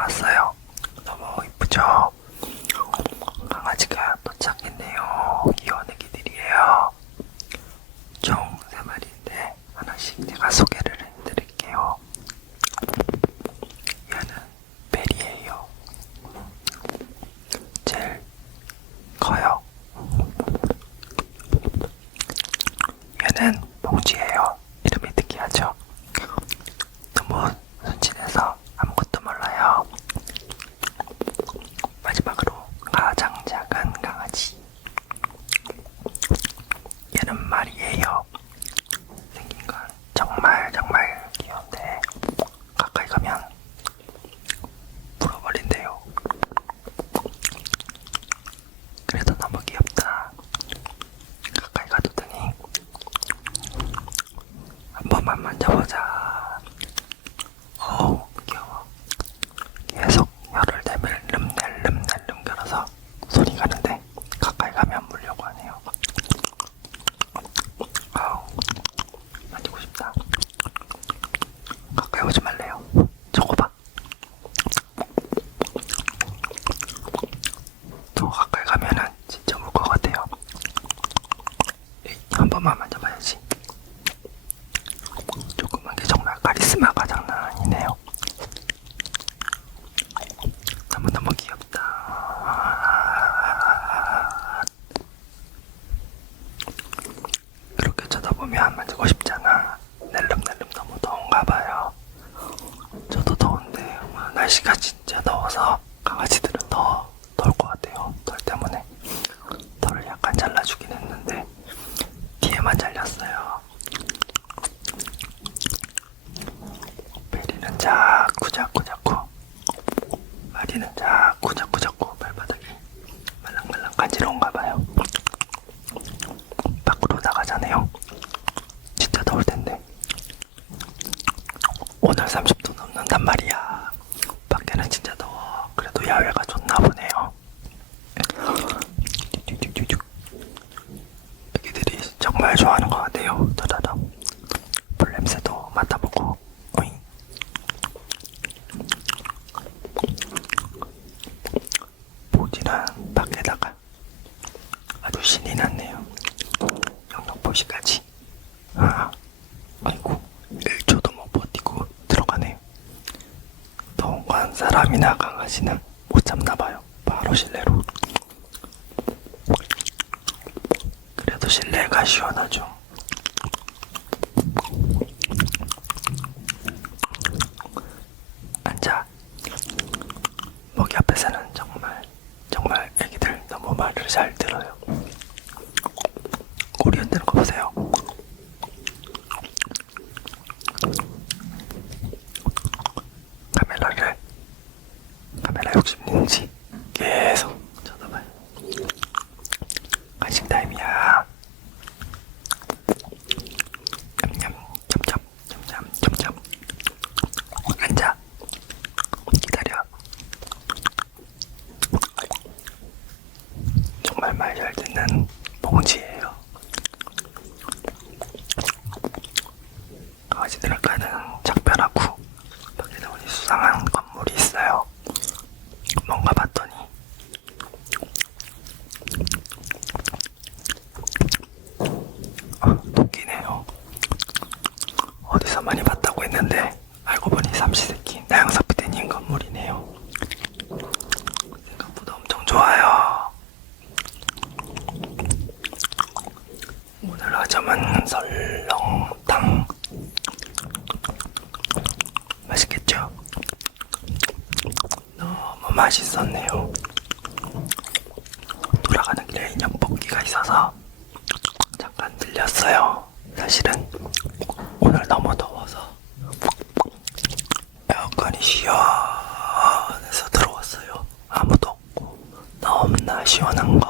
나왔어요. 카리스마가 장난 아니네요. 너무너무 귀엽다. 이렇게 쳐다보면 만지고 싶잖아. 낼름낼름 너무 더운가 봐요. 저도 더운데 오늘 날씨가 진짜 더워서 강아지들은 더 더울 것 같아요. 털 때문에 털을 약간 잘라주긴 했는데 뒤에만 잘렸어요. 베리는 자꾸 자꾸 자꾸 마리는 자꾸 자꾸 자꾸 발바닥이 말랑말랑 간지러운가 봐요. 밖으로 나가자네요. 진짜 더울 텐데. 오늘 30도 넘는단 말이야. 밖에는 진짜 더워. 그래도 야외가 좋나 보네요. 애기들이 정말 좋아하는 것 같아요. 더더더. 불 냄새도 맡아보고. 어잉. 보지는 밖에다가 아주 신이 났네요. 영역포시까지. 아, 아이고, 1초도 못 버티고 들어가네요. 더운 건 사람이나 강아지는 못 참나봐요. 바로 실내로. 그래도 실내가 시원하죠. 앉아. 먹이 앞에서는 정말 정말 애기들 너무 말을 잘 들어요. 꼬리 흔드는 거 보세요. 카메라를 카메라 욕심인지 계속 쳐다봐요. 간식 타임이야. 냠냠 냠냠 냠냠 냠냠 앉아 기다려. 정말 말 잘 듣는 봉지예요. 강아지들 아까는 작별하고 밖에 나오니 수상한 건물이 있어요. 뭔가 봤더니 아, 토끼네요. 어디서 많이 봤다고 했는데 알고 보니 삼시세끼 나영석 비대님 건물이네요. 생각보다 엄청 좋아요. 오늘 하자만 설렁탕 맛있겠죠? 너무 맛있었네요. 돌아가는 길에 인형 뽑기가 있어서 잠깐 들렸어요. 사실은 오늘 너무 더워서 에어컨이 시원해서 들어왔어요. 아무도 없고 너무나 시원한 거.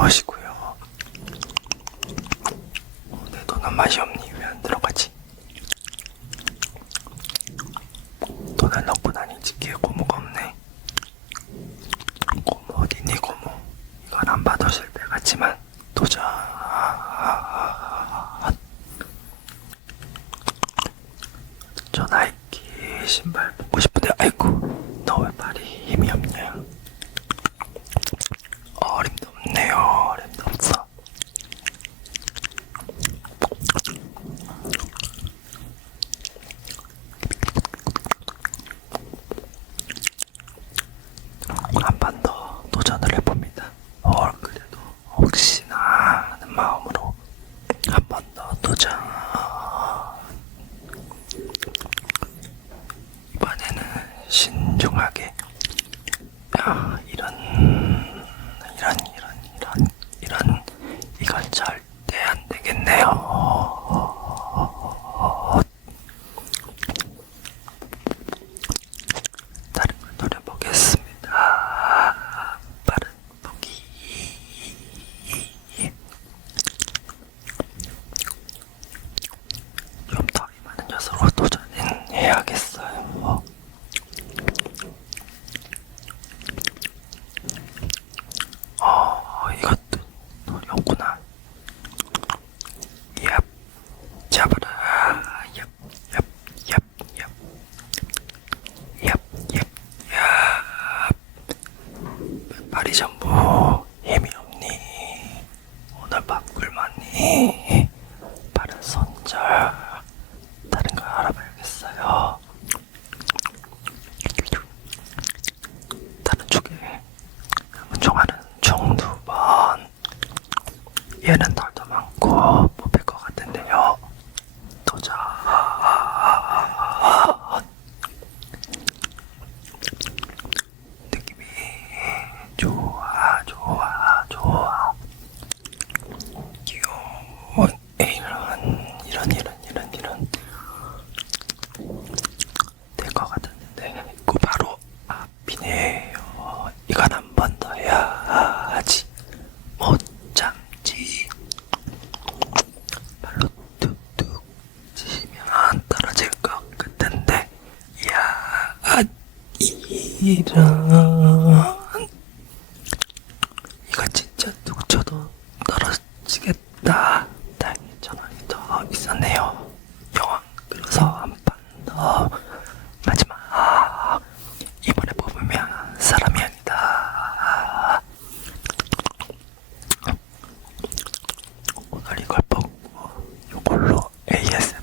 넣으시고요. 어, 네, 도넛 맛이 없네. 나가리 전부 힘이 없니? 오늘 밥 굶었니? 빠른 손절 다른 걸 알아봐야겠어요. 다른 쪽에 운종하는 총두 번. 얘는 덜도 많고 뭐, 뽑힐 것 같은데요. 도전. 내가 진짜 누구 쳐도 떨어지겠다. 다행히 전원이 더 있었네요. 여왕 그래서 한 판더 마지막 이번에 뽑으면 사람이 아니다. 오늘 이걸 뽑고 이걸로 ASMR